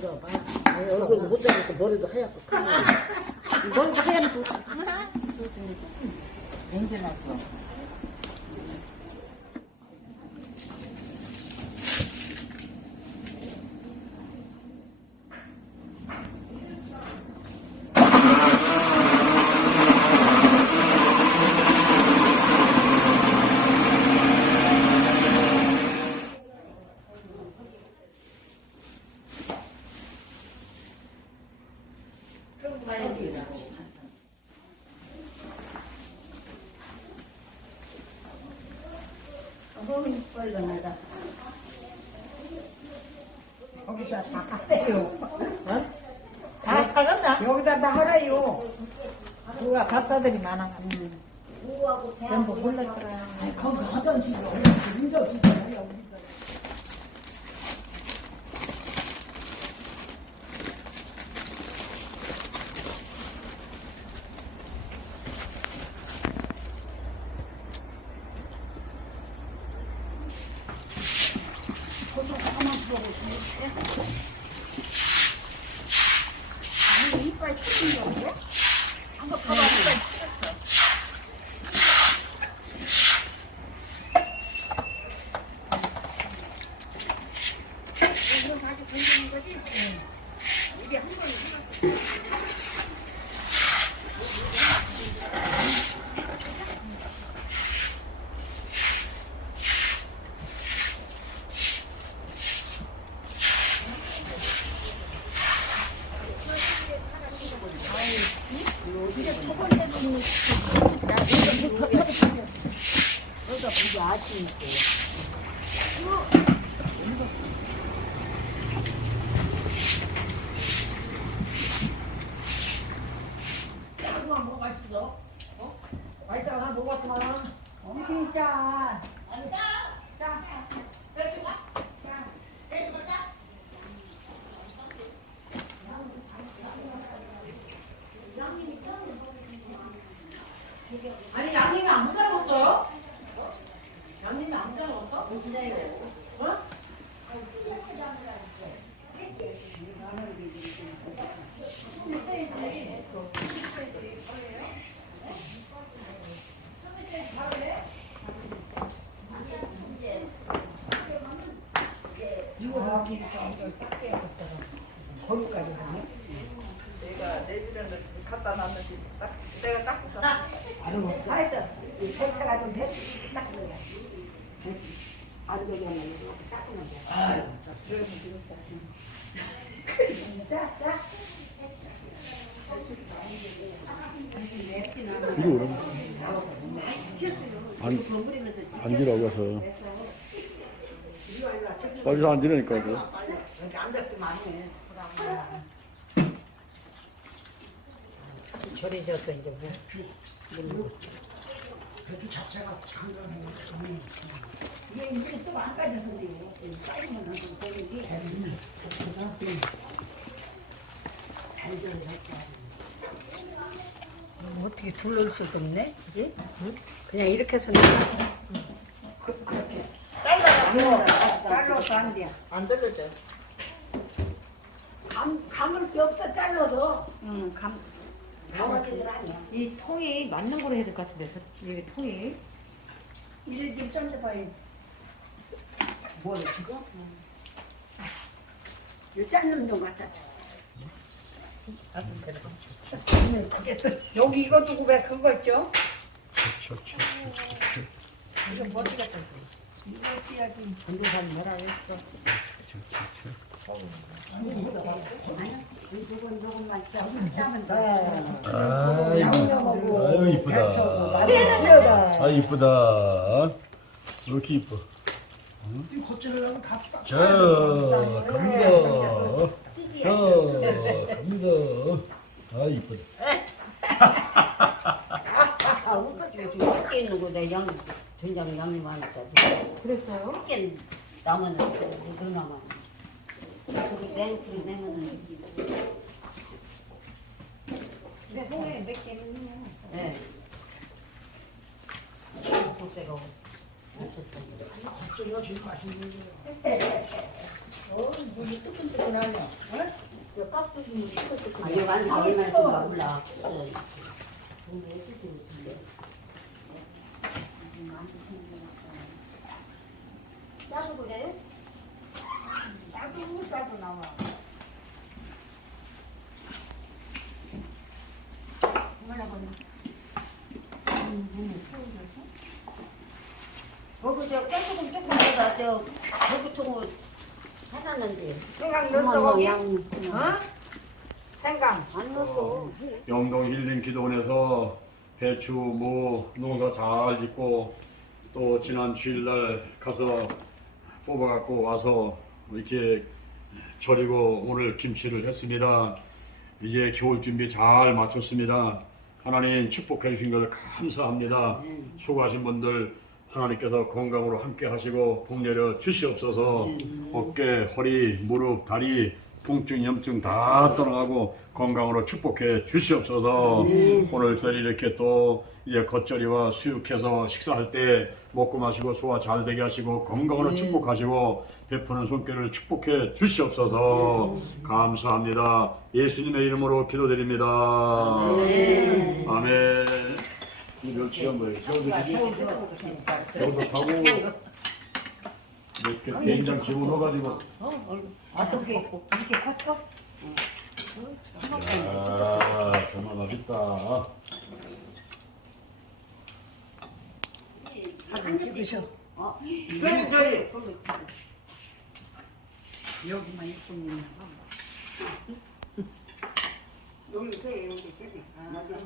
들어봐. 아니, 얼굴도 못 잡았어. 머리도 하얗고. 머리도 하얗고. 언제 났어? 거기다 다 갖대요. 어? 다 가간다. 여기다 다 하라요. 누가 갖다들이 많아. 전부 몰랐더라. 거기서 하던지 힘들어 진짜. 이빨 튀긴 건데? 한번 봐봐. 이거 다시 돌리는 거지? 이게 한 번에 뭐 맛있어? 어? 맛있잖아, 뭐 같아? 엄청 짜. 아니 양님이 안 잘랐어요? 양님이 안 잘랐어? 어? 이거 여기 좀 닦게 해줬다가 거기까지 가네. 내가 내비를 갖다 놨는데 딱 내가 딱 아유, 다 했어. 이 세차가 좀 됐, 닦는 거야. 안 되려면 이렇게 닦는 거야. 아유. 이거 오라. 안, 앉으라고 해서. 어디서 앉으라니까, 이거. 해. 저리 졌어, 이제 뭐. 배주 자체가 한강에 이게 이제 좀안 까져서 그래요. 까지면 안 되고, 되는데. 잘 어떻게 둘러줄 수도 없네? 그지? 그냥 이렇게 해서 잘라서 안 돼. 안 들려져. 감, 감을 게 없어, 잘라서. 응, 감, 이 통이 맞는 거로 해야 될 것 같은데, 저- 이게 통이. 이래 좀 잘라봐요. 뭘 지금? 이 자르는 좀 갖다 줘. 여기 이거 두고 왜 그거 있죠? 이거 뭐 찍었다 이거 아이고, 아유, 이쁘다. 아, 이쁘다. 왜 이렇게 이뻐? 자, 갑니다. 자, 갑니다. 아, 이쁘다. 아, 웃어주고 지금 있는 거내 양, 된장에 양이 많으니까. 그랬어요? 밖에 남은 누나만. 저기 냉풀이 내면은. 근데 홍에 몇 개는 있네. 네. 그때가 없었던 겉절이가 제일 맛있는 거예요. 어, 물이 뜨끈뜨끈하네. 어? 그 깍두 아, 이거 완전 얼마나 좋아 몰라. 짜서 그래요? 싸도 싸도 나와. 거기 저 깨소금 조금 내가 저 거기통을 사놨는데 생강 넣었어 거기? 어? 안 생강. 넣었어. 영동 힐링 기도원에서 배추, 무 농사 잘 짓고 또 지난 주일날 가서 뽑아갖고 와서 이렇게 절이고 오늘 김치를 했습니다. 이제 겨울 준비 잘 마쳤습니다. 하나님 축복해 주신 걸 감사합니다. 수고하신 분들 하나님께서 건강으로 함께 하시고 복 내려 주시옵소서 어깨, 허리, 무릎, 다리 통증, 염증 다 떠나가고 건강으로 축복해 주시옵소서 오늘들 이렇게 또 이제 겉절이와 수육해서 식사할 때 먹고 마시고 소화 잘 되게 하시고 건강으로 축복하시고 베푸는 손길을 축복해 주시옵소서. 감사합니다. 예수님의 이름으로 기도드립니다. 아멘. 이 멸치가 뭐예요? 새우젓이지? 새우젓 하고. 이렇게 된장 집어넣어가지고. 아 저기 이렇게 컸어? 야 정말 맛있다 사진 찍으셔. 어? 그래 그래. 여기만 예쁘면 여기 세 여기 세. 아 맞아.